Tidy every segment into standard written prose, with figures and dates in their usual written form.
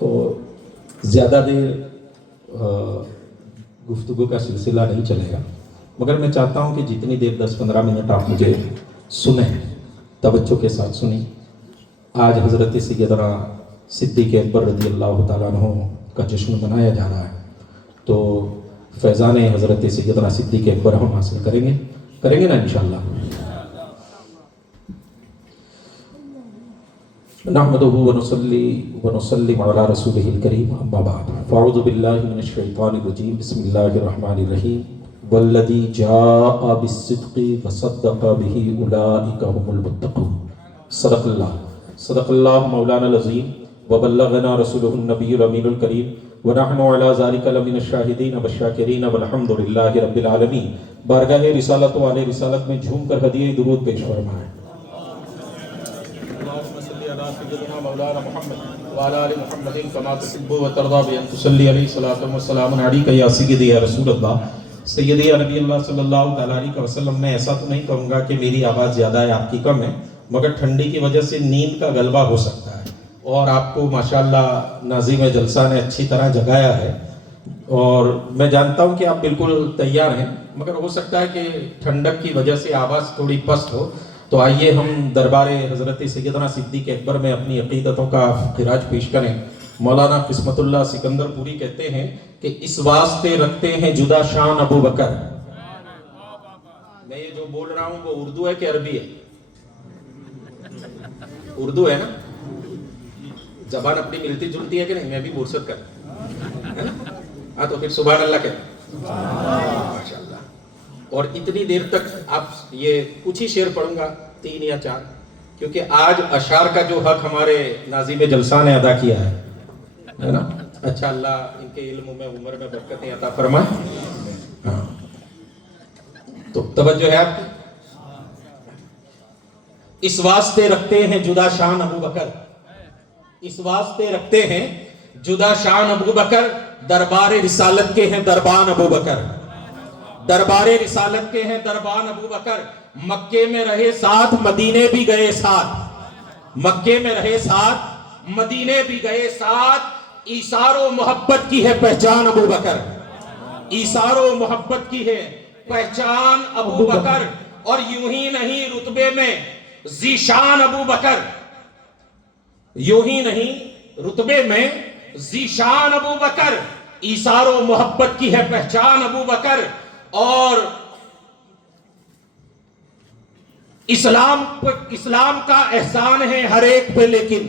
اور زیادہ دیر گفتگو کا سلسلہ نہیں چلے گا، مگر میں چاہتا ہوں کہ جتنی دیر 10-15 منٹ آپ مجھے سنیں، توجہ کے ساتھ سنیں۔ آج حضرت سیدنا صدیق اکبر رضی اللہ تعالیٰ عنہ کا جشن منایا جا رہا ہے، تو فیضان حضرت سیدنا صدیق اکبر ہم حاصل کریں گے نا انشاءاللہ۔ نحمده ونصلي ونسلم على رسوله الكريم اما بعد فاعوذ بالله من الشيطان الرجيم بسم الله الرحمن الرحيم والذي جاء بالصدق وصدق به اولئك هم المتقون صدق الله مولانا العظيم وبلغنا رسوله النبي الامين الكريم ونحن على ذلك لمن الشاهدين والشاكرين والحمد لله رب العالمين۔ بارگاہ رسالت و علیہ رسالت میں جھوم کر ہدیہ درود پیش فرمائیں۔ سيدنا مولانا محمد وعلى آل محمد كما تحب وترضى بأن تصلي عليه صلاة وسلام عليك يا سيدي يا رسول اللہ سیدی یا نبی اللہ صلی اللہ تعالیٰ علیہ وسلم۔ میں ایسا تو نہیں کہوں گا کہ میری آواز زیادہ ہے آپ کی کم ہے، مگر ٹھنڈی کی وجہ سے نیند کا غلبہ ہو سکتا ہے، اور آپ کو ماشاءاللہ ناظم جلسہ نے اچھی طرح جگایا ہے، اور میں جانتا ہوں کہ آپ بالکل تیار ہیں، مگر ہو سکتا ہے کہ ٹھنڈک کی وجہ سے آواز تھوڑی پست ہو۔ تو آئیے ہم دربار حضرت سیدنا صدیق اکبر میں اپنی عقیدتوں کا خراج پیش کریں۔ مولانا قسمت اللہ سکندر پوری کہتے ہیں کہ اس واسطے رکھتے ہیں جدا شان ابو بکر۔ میں یہ جو بول رہا ہوں وہ اردو ہے کہ عربی ہے؟ اردو ہے نا؟ زبان اپنی ملتی جلتی ہے کہ نہیں؟ میں بھی مرشد کر ہاں، تو پھر سبحان اللہ کہتے ہیں ماشاءاللہ۔ اور اتنی دیر تک آپ یہ کچھ ہی شعر پڑھوں گا، 3 یا 4، کیونکہ آج اشعار کا جو حق ہمارے ناظم جلسہ نے ادا کیا ہے نا۔ اچھا، اللہ ان کے علم میں عمر میں برکتیں عطا فرمائے۔ ہاں تو توجہ ہے آپ کی۔ اس واسطے رکھتے ہیں جدا شان ابو بکر، اس واسطے رکھتے ہیں جدا شان ابو بکر، دربار رسالت کے ہیں دربان ابو بکر، دربار رسالت کے ہیں دربان ابو بکر۔ مکے میں رہے ساتھ مدینے بھی گئے ساتھ، مکے میں رہے ساتھ مدینے بھی گئے ساتھ۔ ایثار و محبت کی ہے پہچان ابو بکر، ایثار و محبت کی ہے پہچان ابو بکر۔ اور یوں ہی نہیں رتبے میں ذیشان ابو بکر، یوں ہی نہیں رتبے میں ذیشان ابو بکر، ایثار و محبت کی ہے پہچان ابو بکر۔ اور اسلام کا احسان ہے ہر ایک پہ، لیکن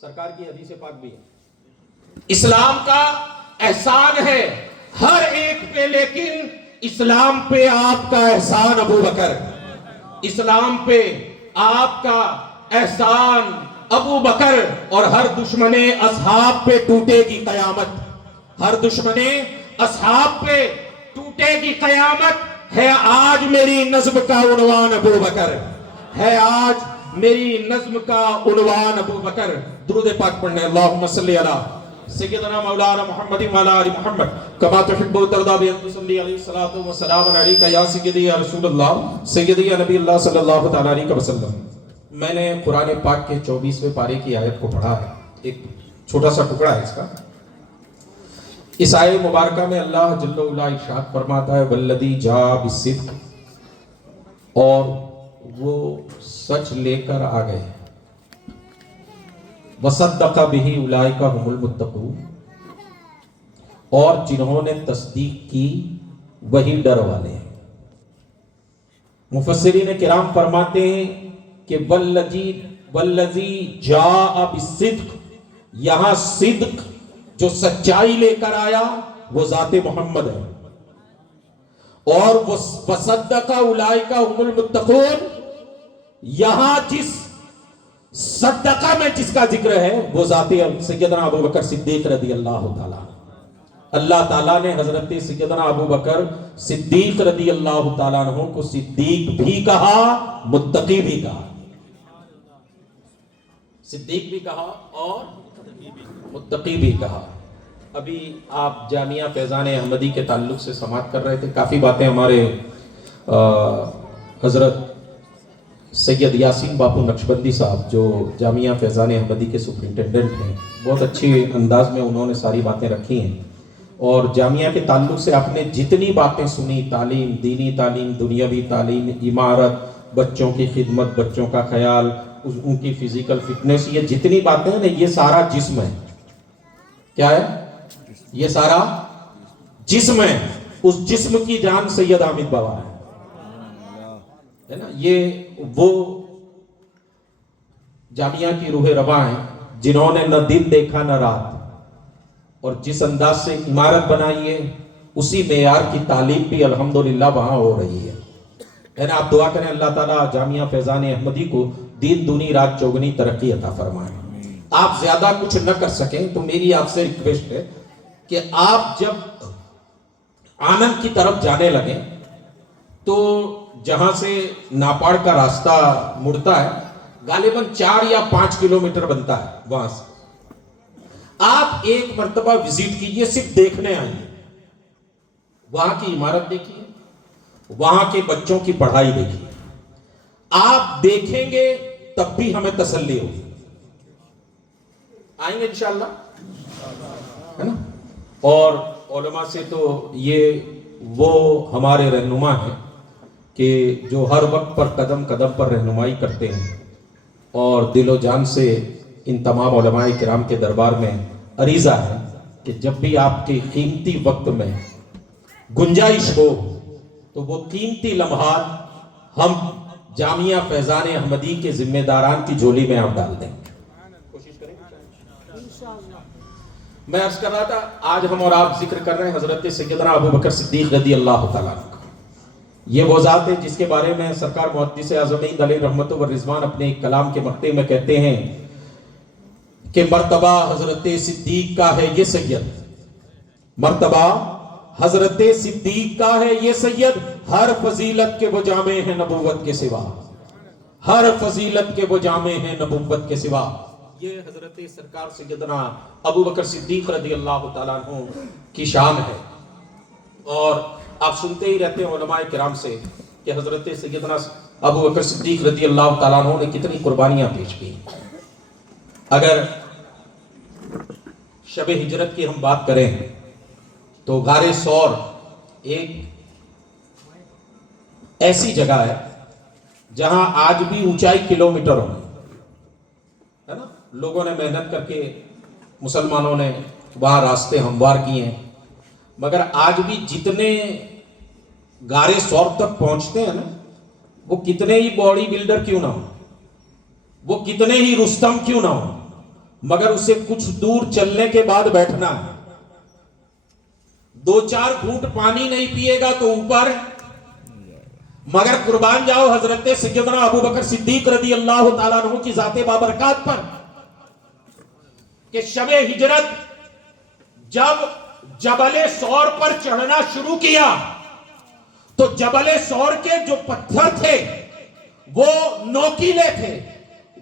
سرکار کی حدیث پاک بھی ہے، اسلام کا احسان ہے ہر ایک پہ، لیکن اسلام پہ آپ کا احسان ابو بکر، اسلام پہ آپ کا احسان ابو بکر۔ اور ہر دشمن اصحاب پہ ٹوٹے گی قیامت، ہر دشمن اصحاب پہ ٹوٹے گی قیامت۔ ہے آج میری نظم کا عنوان ابو بکر، ہے آج میری نظم کا عنوان ابو بکر۔ درود پاک پڑھنے، اللہم صلی علی سیدنا مولانا محمد وعلی آل محمد کما تحب و ترضی بأن تصلی علیہ الصلوۃ والسلام علیک یا سیدی یا رسول اللہ سیدی یا نبی اللہ صلی اللہ تعالی علیہ وسلم۔ میں نے قرآن پاک کے 24ویں پارے کی آیت کو پڑھا ہے، ایک چھوٹا سا ٹکڑا ہے اس کا۔ اس آیت مبارکہ میں اللہ جل وعلا ارشاد فرماتا ہے والذی جاء بالصدق، اور وہ سچ لے کر آ گئے، وصدق بہ اولئک ھم المتقون، اور جنہوں نے تصدیق کی وہی ڈر والے ہیں۔ مفسرین کرام فرماتے ہیں کہ والذی جاء بالصدق، یہاں صدق جو سچائی لے کر آیا وہ ذات محمد ہے، اور وصدق اولئک ھم المتقون، یہاں جس صدقہ میں جس کا ذکر ہے وہ ذات سیدنا ابو بکر صدیق رضی اللہ تعالیٰ۔ اللہ تعالیٰ نے حضرت سیدنا ابو بکر صدیق رضی اللہ تعالیٰ عنہ کو صدیق بھی کہا، متقی بھی کہا، صدیق بھی کہا اور متقی بھی کہا۔ ابھی آپ جامعہ فیضان احمدی کے تعلق سے سماعت کر رہے تھے، کافی باتیں ہمارے حضرت سید یاسین باپو نقشبندی صاحب جو جامعہ فیضان احمدی کے سپرنٹینڈنٹ ہیں، بہت اچھے انداز میں انہوں نے ساری باتیں رکھی ہیں، اور جامعہ کے تعلق سے آپ نے جتنی باتیں سنی، تعلیم، دینی تعلیم، دنیاوی تعلیم، عمارت، بچوں کی خدمت، بچوں کا خیال، ان کی فزیکل فٹنس، یہ جتنی باتیں ہیں نا، یہ سارا جسم ہے. کیا ہے؟ یہ سارا جسم ہے. اس جسم کی جان سید حامد بابا ہے نا. یہ وہ جامعہ کی روح رواں ہیں جنہوں نے نہ دن دیکھا نہ رات، اور جس انداز سے عمارت بنائی ہے اسی معیار کی تعلیم بھی الحمدللہ وہاں ہو رہی ہے نا. آپ دعا کریں اللہ تعالیٰ جامعہ فیضان احمدی کو دین دونی رات چوگنی ترقی عطا فرمائے. آپ زیادہ کچھ نہ کر سکیں تو میری آپ سے ریکویسٹ ہے کہ آپ جب آنند کی طرف جانے لگیں تو جہاں سے ناپاڑ کا راستہ مڑتا ہے غالباً 4 یا 5 کلومیٹر بنتا ہے، وہاں سے آپ ایک مرتبہ وزٹ کیجئے، صرف دیکھنے آئیے، وہاں کی عمارت دیکھیے، وہاں کے بچوں کی پڑھائی دیکھیے. آپ دیکھیں گے تب بھی ہمیں تسلی ہوگی. آئیں گے انشاءاللہ، ہے نا. اور علماء سے تو یہ وہ ہمارے رہنما ہیں کہ جو ہر وقت پر قدم قدم پر رہنمائی کرتے ہیں، اور دل و جان سے ان تمام علماء کرام کے دربار میں عریضہ ہے کہ جب بھی آپ کے قیمتی وقت میں گنجائش ہو تو وہ قیمتی لمحات ہم جامعہ فیضان احمدی کے ذمہ داران کی جھولی میں آپ ڈال دیں. کوشش کریں میں عرض کر رہا تھا، آج ہم اور آپ ذکر کر رہے ہیں حضرت سیدنا ابو بکر صدیق رضی اللہ تعالیٰ عنہ کا. یہ وہ ذات ہے جس کے بارے میں سرکار محدث اعظم علیہ رحمت و رضوان اپنے ایک کلام کے مقطع میں کہتے ہیں کہ مرتبہ حضرت صدیق کا ہے یہ سید، مرتبہ حضرت صدیق کا ہے یہ سید، ہر فضیلت کے وہ جامع ہیں نبوت کے سوا، ہر فضیلت کے وہ جامع ہیں نبوت کے سوا. یہ حضرت سرکار سیدنا ابو بکر صدیق رضی اللہ تعالیٰ عنہ کی شان ہے. اور آپ سنتے ہی رہتے ہیں علماء کرام سے کہ حضرت سیدنا ابو بکر صدیق رضی اللہ تعالیٰ عنہ نے کتنی قربانیاں پیش کی. اگر شب ہجرت کی ہم بات کریں تو غار ثور ایک ایسی جگہ ہے جہاں آج بھی اونچائی کلومیٹروں ہے نا. لوگوں نے محنت کر کے، مسلمانوں نے وہاں راستے ہموار کیے ہیں، مگر آج بھی جتنے غار ثور تک پہنچتے ہیں نا، وہ کتنے ہی باڈی بلڈر کیوں نہ ہو، وہ کتنے ہی رستم کیوں نہ ہو، مگر اسے کچھ دور چلنے کے بعد بیٹھنا ہے. 2-4 گھونٹ پانی نہیں پیے گا تو اوپر، مگر قربان جاؤ حضرت سیدنا ابو بکر صدیق رضی اللہ تعالیٰ عنہ کی ذات بابرکات پر کہ شب ہجرت جب جبل ثور پر چڑھنا شروع کیا تو جبل ثور کے جو پتھر تھے وہ نوکیلے تھے،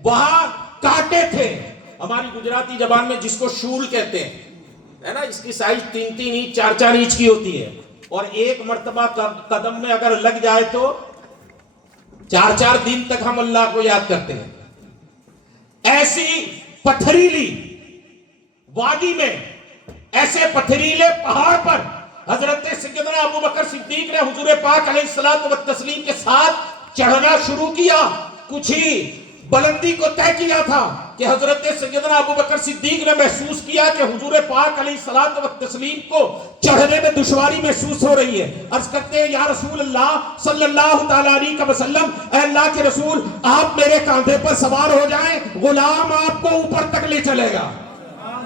وہاں کانٹے تھے. ہماری گجراتی زبان میں جس کو شول کہتے ہیں ہے نا، اس کی سائز 3-3 انچ 4-4 انچ کی ہوتی ہے، اور ایک مرتبہ قدم میں اگر لگ جائے تو 4-4 دن تک ہم اللہ کو یاد کرتے ہیں. ایسی پتھریلی وادی میں، ایسے پتھریلے پہاڑ پر حضرت سیدنا ابو بکر صدیق نے حضور پاک علیہ الصلوۃ والتسلیم کے ساتھ چڑھنا شروع کیا. کچھ ہی بلندی کو طے کیا تھا کہ حضرت سیدنا ابو بکر صدیق نے محسوس کیا کہ حضور پاک علیہ الصلوۃ والتسلیم کو چڑھنے میں دشواری محسوس ہو رہی ہے. عرض کرتے ہیں یا رسول اللہ صلی اللہ تعالیٰ علیہ وسلم، اے اللہ کے رسول آپ میرے کاندھے پر سوار ہو جائیں، غلام آپ کو اوپر تک لے چلے گا،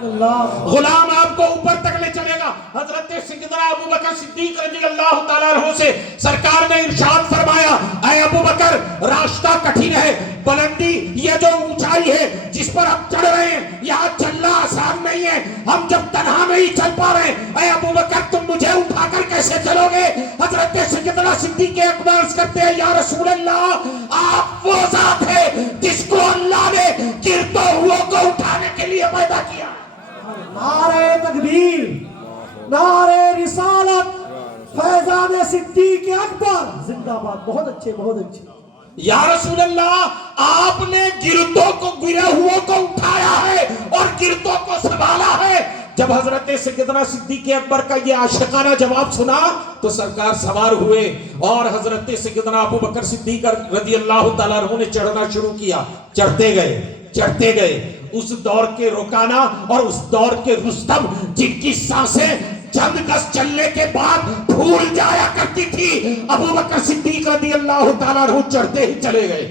غلام آپ کو اوپر تک لے چلے گا. حضرت سیدنا ابو بکر صدیق رضی اللہ تعالیٰ عنہ سے سرکار نے ارشاد فرمایا، اے ابو بکر راستہ کٹھن ہے، بلندی یہ جو اونچائی ہے جس پر آپ چڑھ رہے ہیں یہاں چلنا آسان نہیں ہے، ہم جب تنہا نہیں چل پا رہے ہیں، اے ابو بکر تم مجھے اٹھا کر کیسے چلو گے؟ حضرت سیدنا صدیق اکبر کرتے ہیں یا رسول اللہ آپ وہ ذات ہے جس کو اللہ نے گرتے ہوئے کو اٹھانے کے لیے پیدا کیا. نعرہ تکبیر، نعرہ رسالت، فیضان صدیق اکبر زندہ باد. بہت اچھے، بہت اچھے. یا رسول اللہ آپ نے گردوں کو گرے ہوئے کو اٹھایا ہے اور گردوں کو سنبھالا ہے. جب حضرت سیدنا صدیق اکبر کا یہ عاشقانہ جواب سنا تو سرکار سوار ہوئے اور حضرت سیدنا ابو بکر صدیق رضی اللہ تعالیٰ عنہ نے چڑھنا شروع کیا. چڑھتے گئے اس دور کے رکانہ اور اس دور کے رستم جن کی سانسیں چند گز چلنے کے بعد پھول جایا کرتی تھی، ابو بکر صدیق رضی اللہ تعالیٰ عنہ چڑھتے ہی چلے گئے.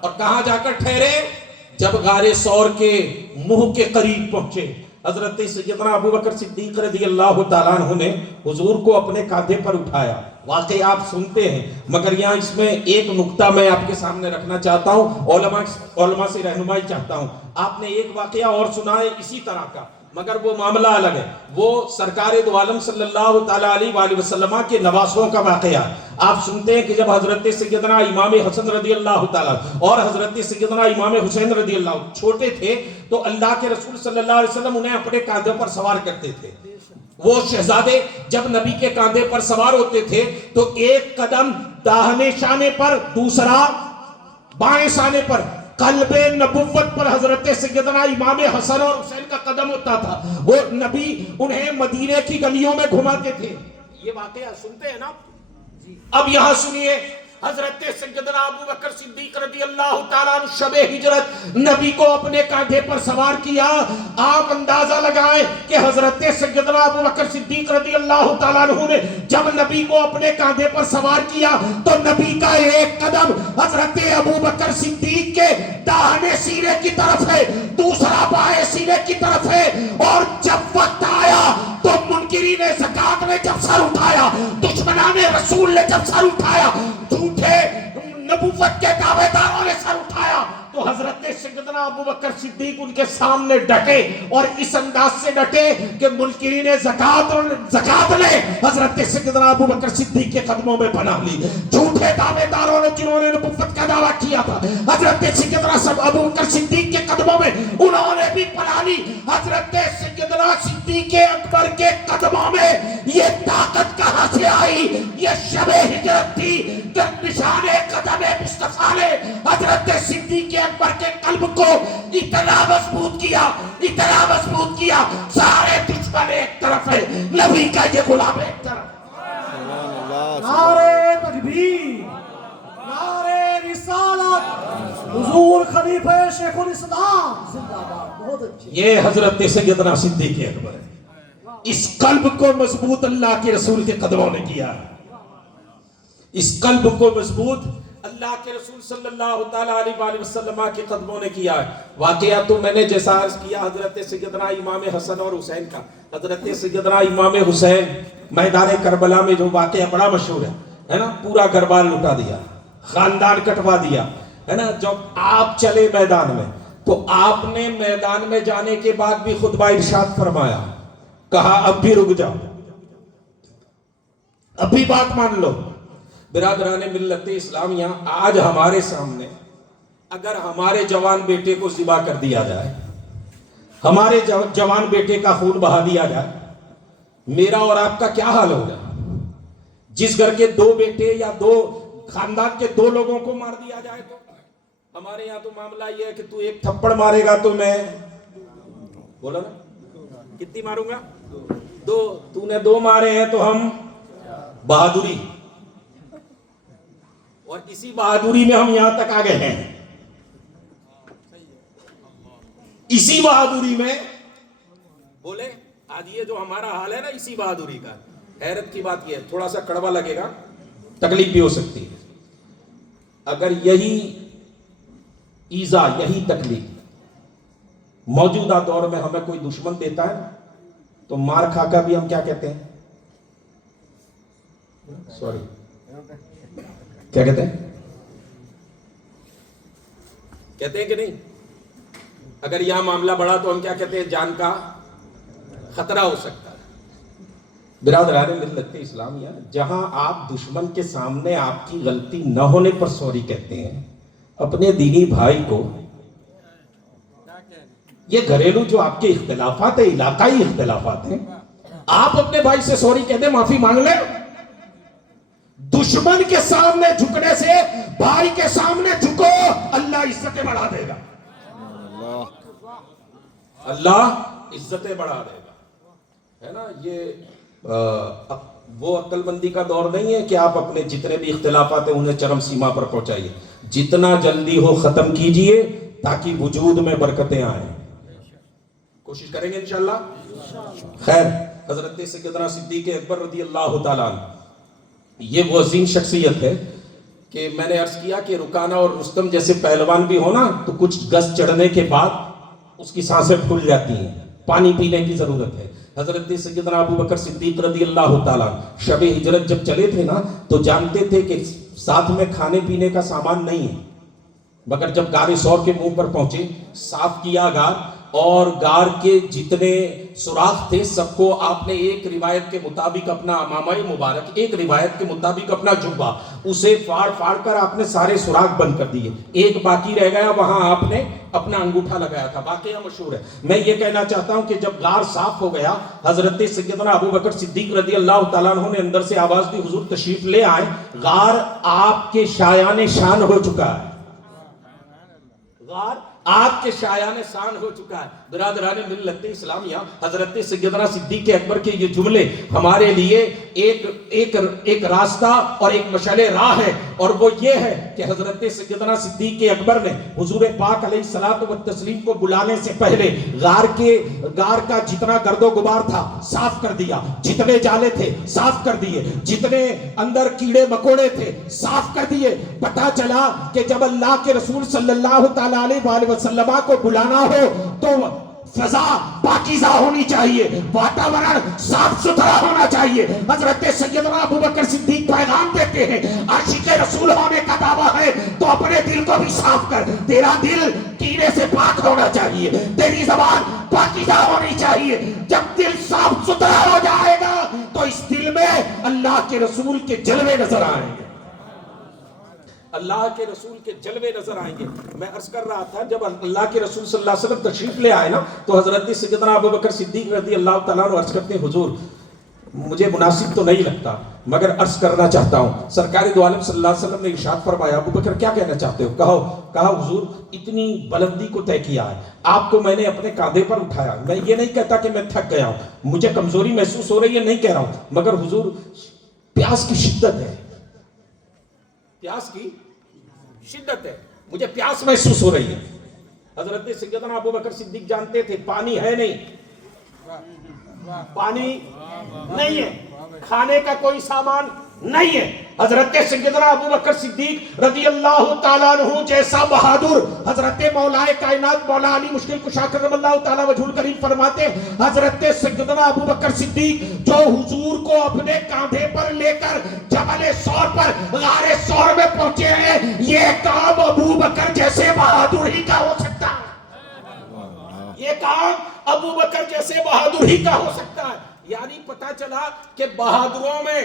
اور کہاں جا کر ٹھہرے؟ جب غار ثور کے منہ کے قریب پہنچے حضرت سیدنا ابو بکر صدیق رضی اللہ تعالیٰ عنہ نے حضور کو اپنے کاندھے پر اٹھایا. واقعی آپ سنتے ہیں، مگر یہاں اس میں ایک نقطہ میں آپ کے سامنے رکھنا چاہتا ہوں، علماء سے رہنمائی چاہتا ہوں. آپ نے ایک واقعہ اور سنا ہے اسی طرح کا، مگر وہ معاملہ الگ ہے. وہ سرکار دو عالم صلی اللہ تعالیٰ علیہ وآلہ وسلم کے نواسوں کا واقعہ. آپ سنتے ہیں کہ جب حضرت سیدنا امام حسن رضی اللہ تعالیٰ اور حضرت سیدنا امام حسین رضی اللہ چھوٹے تھے تو اللہ کے رسول صلی اللہ علیہ وسلم انہیں اپنے کاندھے پر سوار کرتے تھے. وہ شہزادے جب نبی کے کاندھے پر سوار ہوتے تھے تو ایک قدم داہنے شانے پر، دوسرا بائیں شانے پر، قلب نبوت پر حضرت سیدنا امام حسن اور حسین کا قدم ہوتا تھا. وہ نبی انہیں مدینے کی گلیوں میں گھماتے تھے. یہ واقعہ سنتے ہیں نا. اب یہاں سنیے، حضرت سیدنا ابو بکر صدیق رضی اللہ تعالیٰ عنہ شب ہجرت نبی کو اپنے کاندھے پر سوار کیا. آپ اندازہ لگائیں کہ حضرت سیدنا ابو بکر صدیق رضی اللہ تعالیٰ عنہ نے جب نبی کو اپنے کاندھے پر سوار کیا تو نبی کا ایک قدم حضرت ابو بکر صدیق کے داہنے سینے کی طرف ہے، دوسرا بائیں سینے کی طرف ہے. اور جب وقت آیا تو منکرین زکات نے جب سر اٹھایا، دشمنان رسول نے جب سر اٹھایا، جھوٹے نبوت کے دعوے داروں نے سر اٹھایا، تو حضرت سیدنا ابو بکر صدیق ان کے سامنے ڈٹے اور اس انداز سے ڈٹے کہ منکرین زکات نے حضرت سیدنا ابو بکر صدیق کے قدموں میں پناہ لی. جھوٹے دعوے داروں نے جنہوں نے نبوت کا دعویٰ کیا تھا حضرت سیدنا ابو بکر صدیق کے قدموں میں انہوں نے بھی پناہ لی. حضرت سیدنا صدیق اکبر کے قدموں میں یہ طاقت کہاں سے آئی؟ یہ شب ہجرت تھی کہ نشان قدم مصطفیٰ نے حضرت صدیق اکبر کے قلب کو اتنا مضبوط کیا، سارے دشمن ایک طرف ہے، نبی کا یہ غلام ایک طرف. نعرہ تکبیر، نعرہ رسالت، حضور خلیفہ شیخ الاسلام زندہ باد. بہت اچھی. یہ حضرت سیدنا صدیق اکبر ہے. اس قلب کو مضبوط اللہ کے رسول کے قدموں نے کیا. اس قلب کو مضبوط اللہ کے رسول صلی اللہ تعالیٰ علیہ وآلہ وسلم کے قدموں نے کیا ہے. واقعہ تو میں نے جیسا عرض کیا حضرت سیدنا امام حسن اور حسین کا. حضرت سیدنا امام حسین میدان کربلا میں جو واقعہ بڑا مشہور ہے نا، پورا گھر بار لٹا دیا، خاندان کٹوا دیا ہے نا. جب آپ چلے میدان میں تو آپ نے میدان میں جانے کے بعد بھی خطبہ ارشاد فرمایا، کہا اب بھی رک جاؤ، اب بھی بات مان لو. برادران ملت اسلامیہ، آج ہمارے سامنے اگر ہمارے جوان بیٹے کو ذبح کر دیا جائے، ہمارے جوان بیٹے کا خون بہا دیا جائے، میرا اور آپ کا کیا حال ہوگا؟ جس گھر کے دو بیٹے یا دو خاندان کے دو لوگوں کو مار دیا جائے تو ہمارے یہاں تو معاملہ یہ ہے کہ تو ایک تھپڑ مارے گا تو میں بولا نا کتنی ماروں گا؟ دو. تو نے دو مارے ہیں تو ہم بہادری، اور اسی بہادری میں ہم یہاں تک آ گئے ہیں. اسی بہادری میں بولے آج یہ جو ہمارا حال ہے نا، اسی بہادری کا. حیرت کی بات یہ ہے، تھوڑا سا کڑوا لگے گا، تکلیف بھی ہو سکتی ہے. اگر یہی ایذا، یہی تکلیف موجودہ دور میں ہمیں کوئی دشمن دیتا ہے تو مار کھا کر بھی ہم کیا کہتے ہیں؟ سوری، کیا کہتے ہیں کہ نہیں؟ اگر یہاں معاملہ بڑھا تو ہم کیا کہتے ہیں؟ جان کا خطرہ ہو سکتا ہے. برادران ملت اسلامیہ، جہاں آپ دشمن کے سامنے آپ کی غلطی نہ ہونے پر سوری کہتے ہیں، اپنے دینی بھائی کو یہ گھریلو جو آپ کے اختلافات ہیں، علاقائی اختلافات ہیں، آپ اپنے بھائی سے سوری کہتے ہیں، معافی مانگ لیں. دشمن کے سامنے جھکنے سے بھائی کے سامنے جھکو، اللہ عزتیں بڑھا دے گا، اللہ عزتیں بڑھا دے گا، ہے نا۔ یہ وہ عقل مندی کا دور نہیں ہے کہ آپ اپنے جتنے بھی اختلافات ہیں انہیں چرم سیما پر پہنچائیے، جتنا جلدی ہو ختم کیجئے تاکہ وجود میں برکتیں آئیں۔ کوشش کریں گے انشاءاللہ۔ خیر، حضرت سیدنا صدیق اکبر رضی اللہ تعالیٰ عنہ، یہ وہ عظیم شخصیت ہے کہ میں نے عرض کیا کہ رکانہ اور رستم جیسے پہلوان بھی ہونا تو کچھ گز چڑھنے کے بعد اس کی سانسیں پھول جاتی ہیں، پانی پینے کی ضرورت ہے۔ حضرت سیدنا ابو بکر صدیق رضی اللہ تعالیٰ شب ہجرت جب چلے تھے نا تو جانتے تھے کہ ساتھ میں کھانے پینے کا سامان نہیں ہے، مگر جب غار ثور کے منہ پر پہنچے، صاف کیا غار، اور غار کے جتنے سوراخ تھے سب کو آپ نے ایک روایت کے مطابق اپنا امامہ مبارک، ایک روایت کے مطابق اپنا جبہ، اسے پھاڑ پھاڑ کر آپ نے سارے سوراخ بند کر دیے، ایک باقی رہ گیا، وہاں آپ نے اپنا انگوٹھا لگایا تھا، واقعہ مشہور ہے۔ میں یہ کہنا چاہتا ہوں کہ جب غار صاف ہو گیا، حضرت سیدنا ابو بکر صدیق رضی اللہ تعالیٰ عنہ نے اندر سے آواز دی، حضور تشریف لے آئیں، غار آپ کے شایان شان ہو چکا ہے، غار آپ کے شایان شان ہو چکا ہے۔ برادران ملت اسلامیہ، حضرت سیدنا صدیق اکبر کے یہ جملے ہمارے لیے ایک راستہ اور ایک مشعل راہ ہے، اور وہ یہ ہے کہ حضرت سیدنا صدیق اکبر نے حضور پاک علیہ الصلوۃ والتسلیم کو بلانے سے پہلے غار کا جتنا گرد و غبار تھا صاف کر دیا، جتنے جالے تھے صاف کر دیے، جتنے اندر کیڑے مکوڑے تھے صاف کر دیے۔ پتہ چلا کہ جب اللہ کے رسول صلی اللہ تعالی علیہ وسلم کو بلانا ہو تو فضا پاکیزہ ہونی چاہیے، واتاورن صاف ستھرا ہونا چاہیے۔ حضرت سیدنا ابو بکر صدیق پیغام دیتے ہیں، عاشق رسول ہونے کا دعویٰ ہے تو اپنے دل کو بھی صاف کر، تیرا دل کیڑے سے پاک ہونا چاہیے، تیری زبان پاکیزہ ہونی چاہیے۔ جب دل صاف ستھرا ہو جائے گا تو اس دل میں اللہ کے رسول کے جلوے نظر آئیں گے، اللہ کے رسول کے جلوے نظر آئیں گے۔ میں عرض کر رہا تھا جب اللہ کے رسول صلی اللہ علیہ وسلم تشریف لے آئے نا تو حضرت سیدنا ابو بکر صدیق رضی اللہ تعالیٰ عنہ عرض کرتے ہیں، حضور مجھے مناسب تو نہیں لگتا مگر عرض کرنا چاہتا ہوں۔ سرکار دو عالم صلی اللہ علیہ وسلم نے ارشاد فرمایا، ابو بکر کیا کہنا چاہتے ہو؟ کہا حضور اتنی بلندی کو طے کیا ہے، آپ کو میں نے اپنے کاندھے پر اٹھایا، میں یہ نہیں کہتا کہ میں تھک گیا ہوں، مجھے کمزوری محسوس ہو رہی ہے نہیں کہہ رہا ہوں، مگر حضور پیاس کی شدت ہے، پیاس کی شدت ہے، مجھے پیاس محسوس ہو رہی ہے۔ حضرت سیدنا ابو بکر صدیق جانتے تھے پانی ہے نہیں، پانی نہیں ہے، کھانے کا کوئی سامان نہیں ہے۔ حضرت سیدنا ابو بکر صدیق رضی اللہ تعالیٰ عنہ جیسا بہادر، حضرت مولا کائنات مولا علی مشکل کشا کرم اللہ تعالیٰ وجہ الکریم فرماتے ہیں، حضرت سیدنا ابو بکر صدیق جو حضور کو اپنے کاندھے پر لے کر جبل ثور پر غار ثور میں پہنچے ہیں، یہ کام ابو بکر جیسے بہادر ہی کا ہو سکتا ہے، یہ کام ابو بکر جیسے بہادر ہی کا ہو سکتا ہے۔ یعنی پتہ چلا کہ بہادروں میں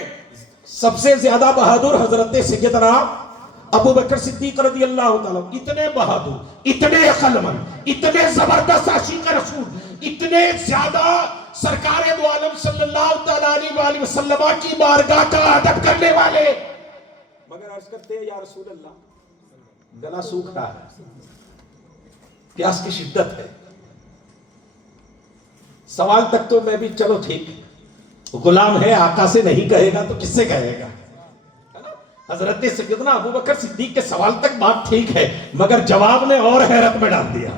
سب سے زیادہ بہادر حضرت سیدنا ابو بکر صدیق رضی اللہ تعالیٰ، اتنے بہادر، اتنے عقلمند، اتنے زبردست عاشق رسول، اتنے زیادہ سرکار دو عالم صلی اللہ تعالیٰ علیہ وسلم کی بارگاہ کا ادب کرنے والے، مگر عرض کرتے ہیں یا رسول اللہ گلا سوکھ رہا ہے، پیاس کی شدت ہے۔ سوال تک تو میں بھی چلو ٹھیک، غلام ہے آقا سے نہیں کہے گا تو کس سے کہے گا؟ حضرت سیدنا ابو بکر صدیق کے سوال تک بات ٹھیک ہے، مگر جواب نے اور حیرت میں ڈال دیا،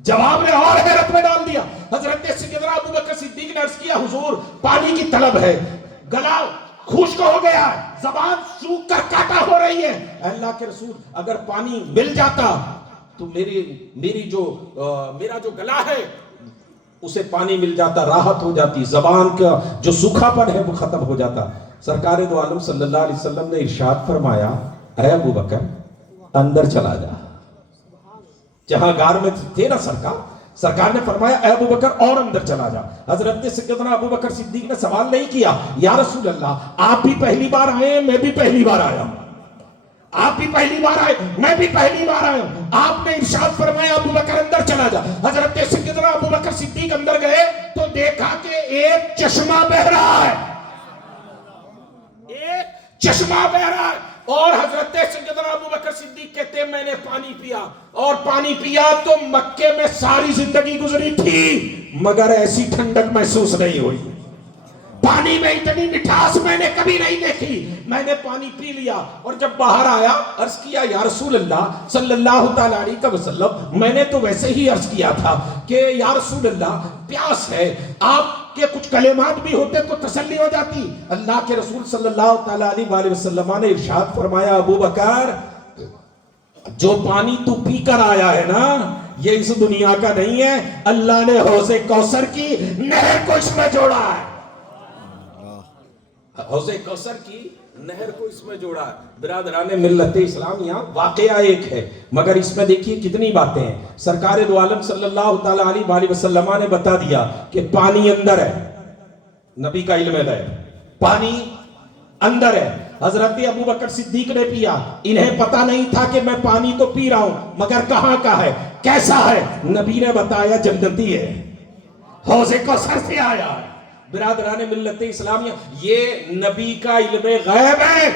جواب نے اور حیرت میں ڈال دیا۔ حضرت سیدنا ابو بکر صدیق نے عرض کیا، حضور پانی کی طلب ہے، گلا خشک ہو گیا ہے، زبان سوکھ کر کاٹا ہو رہی ہے، اے اللہ کے رسول اگر پانی مل جاتا تو میرا جو گلا ہے اسے پانی مل جاتا، راحت ہو جاتی، زبان کا جو سوکھا پن ہے وہ ختم ہو جاتا۔ سرکار دو عالم صلی اللہ علیہ وسلم نے ارشاد فرمایا، اے ابو بکر اندر چلا جا، جہاں غار میں تھے نا سرکار نے فرمایا اے ابو بکر اور اندر چلا جا۔ حضرت سیدنا ابو بکر صدیق نے سوال نہیں کیا، یا رسول اللہ آپ بھی پہلی بار آئے ہیں، میں بھی پہلی بار آیا ہوں، آپ بھی پہلی بار آئے میں بھی پہلی بار آیا ہوں۔ آپ نے ارشاد فرمایا ابو بکر اندر چلا جا۔ حضرت سیدنا ابو بکر صدیق اندر گئے تو دیکھا کہ ایک چشمہ بہہ رہا ہے، ایک چشمہ بہ رہا ہے اور حضرت سیدنا ابو بکر صدیق کہتے ہیں میں نے پانی پیا اور پانی پیا تو مکے میں ساری زندگی گزری تھی مگر ایسی ٹھنڈک محسوس نہیں ہوئی، پانی میں اتنی مٹھاس میں نے کبھی نہیں دیکھی، میں نے پانی پی لیا اور جب باہر آیا عرض کیا یا رسول اللہ صلی اللہ تعالیٰ علیہ وسلم، میں نے تو ویسے ہی عرض کیا تھا کہ یا رسول اللہ پیاس ہے، آپ کے کچھ کلمات بھی ہوتے تو تسلی ہو جاتی۔ اللہ کے رسول صلی اللہ تعالیٰ علیہ وسلم نے ارشاد فرمایا ابو بکر جو پانی تو پی کر آیا ہے نا یہ اس دنیا کا نہیں ہے، اللہ نے حوض کوثر کی نہر کو اس میں جوڑا ہے، حوض کوثر کی نہر کو اس میں جوڑا ہے۔ برادران ملت اسلامیہ واقعہ ایک ہے مگر اس میں دیکھیے کتنی باتیں ہیں۔ سرکار دو عالم صلی اللہ تعالیٰ علیہ وسلم نے بتا دیا کہ پانی اندر ہے، نبی کا علم ہے، پانی اندر ہے۔ حضرت ابو بکر صدیق نے پیا، انہیں پتا نہیں تھا کہ میں پانی تو پی رہا ہوں مگر کہاں کا ہے، کیسا ہے، نبی نے بتایا جنتی ہے، حوض کوثر سے آیا ہے۔ برادران ملت اسلامیہ یہ نبی کا علم غیب ہے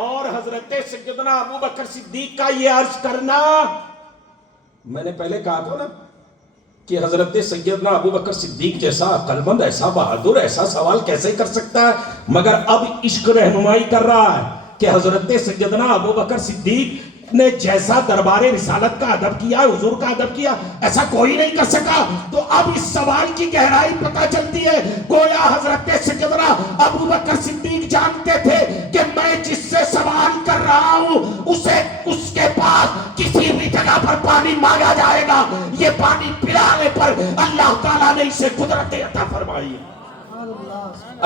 اور حضرت سیدنا ابو بکر صدیق کا یہ عرض کرنا، میں نے پہلے کہا تھا نا کہ حضرت سیدنا ابو بکر صدیق جیسا عقل مند، ایسا بہادر، ایسا سوال کیسے کر سکتا ہے، مگر اب عشق رہنمائی کر رہا ہے کہ حضرت سیدنا ابو بکر صدیق نے جیسا دربار رسالت کا ادب کیا، حضور کا ادب کیا، ایسا کوئی نہیں کر سکا۔ تو اب اس سوال کی گہرائی پتہ چلتی ہے، گویا حضرت سیدنا ابو بکر صدیق جانتے تھے کہ میں جس سے سوال کر رہا ہوں اسے اس کے پاس کسی بھی جگہ پر پانی مانگا جائے گا، یہ پانی پلانے پر اللہ تعالیٰ نے اسے قدرت عطا فرمائی ہے،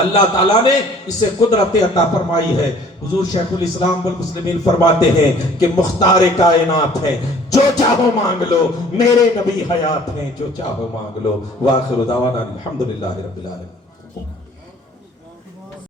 اللہ تعالیٰ نے اسے قدرت عطا فرمائی ہے۔ حضور شیخ الاسلام والمسلمین فرماتے ہیں کہ مختار کائنات ہے، جو چاہو مانگ لو، میرے نبی حیات ہیں، جو چاہو مانگ لو۔ وآخر دعوانا الحمدللہ رب العالمین۔